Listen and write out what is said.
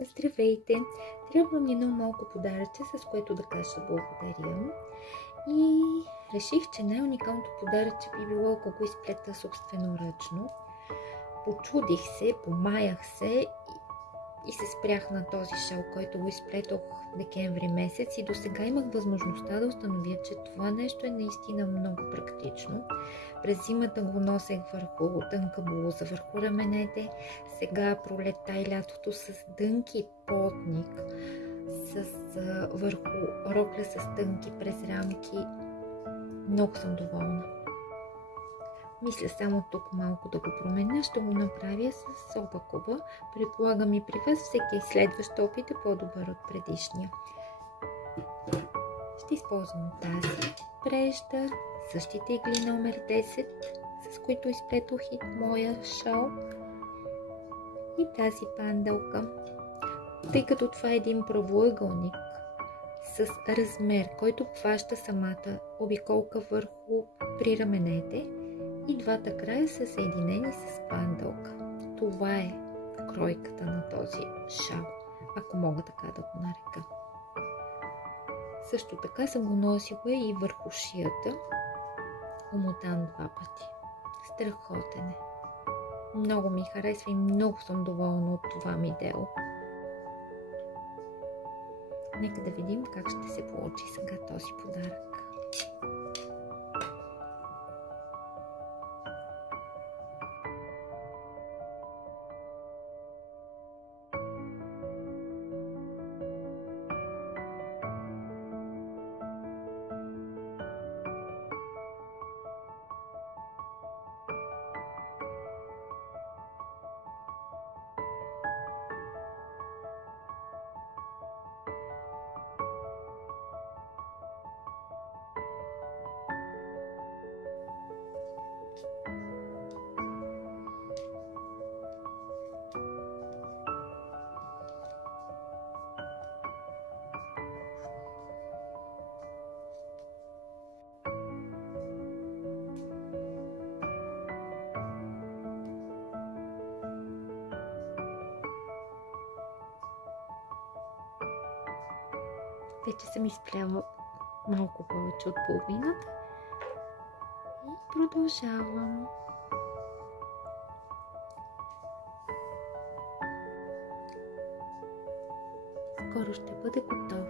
Здравейте! Трябва ми едно малко подаръче, с което да кажа благодаря. И реших, че най-уникалното подаръче би било, ако го изплета собственоръчно. Почудих се, помаях се и се спрях на този шал, който го изплетох в декември месец, и до сега имах възможността да установя, че това нещо е наистина много практично. През зимата го носех върху тънка блуза, върху раменете, сега пролетта и лятото с дънки потник, върху рокля с тънки през рамки. Много съм доволна. Мисля само тук малко да го променя. Ще го направя с соба куба. Предполагам и при вас всеки следващ опит е по-добър от предишния. Ще използвам тази прежда, същите игли номер 10, с които изплетох и моя шал, и тази пандалка. Тъй като това е един правоъгълник с размер, който обхваща самата обиколка върху при раменете, и двата края са съединени с пандалка. Това е кройката на този шал, ако мога така да го нарека. Също така съм го носила и върху шията, омотан 2 пъти. Страхотен е. Много ми харесва и много съм доволна от това ми дело. Нека да видим как ще се получи сега този подарък. Вече съм изпляла малко повече от половината и продължавам. Скоро ще бъде готов.